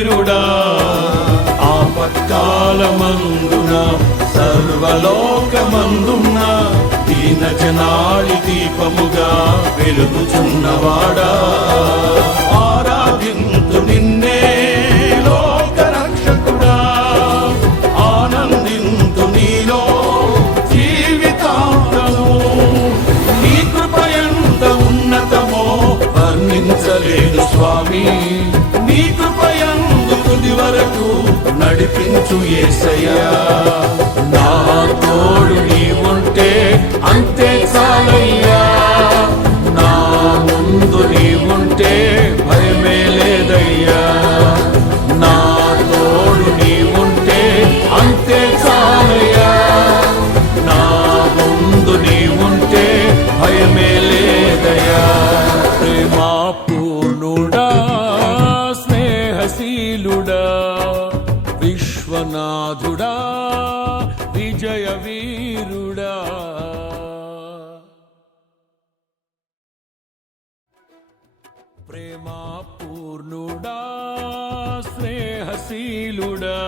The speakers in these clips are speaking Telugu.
వీరుడా ఆపత్కాలమందున సర్వలోకమందున్న దీన జనాళి దీపముగా వెలుగుచున్నవాడా ఆరాధింతు నిన్నే లోక రక్షకుడా ఆనందింతు నీలో జీవితాంతము నీ కృప ఎంత ఉన్నతమో వర్ణించలేదు స్వామి నీ కృప యందు తుది వరకు నడిపించు యేసయ్యా నా తోడు నీవుంటే అంతే చాలయ్యా నా ముందు నీవుంటే భయమే లేదయ్యా నా తోడు నీవుంటే అంతే చాలయ్యా నా ముందు నీవుంటే భయమే లేదయ్యా ప్రేమా పూర్ణుడా స్నేహశీలుడా విశ్వనాథుడా విజయ వీరుడా ప్రేమా పూర్ణుడా స్నేహశీలుడా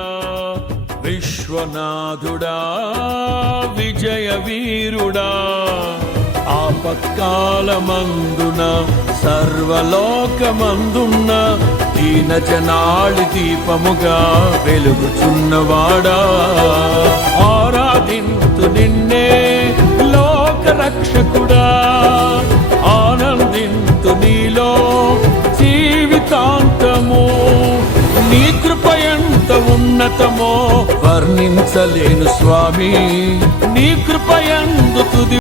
విశ్వనాథుడా విజయ వీరుడా ఆపత్కాలమందున సర్వలోకమందున్న దీన జనాళి దీపముగా వెలుగుచున్నవాడా ఆరాధింతు నిన్నే లోక రక్షకుడా ఆనందింతు నీలో జీవితాంతము నీ కృప ఎంత ఉన్నతమో వర్ణించలేను స్వామి నీ కృప యందు తుది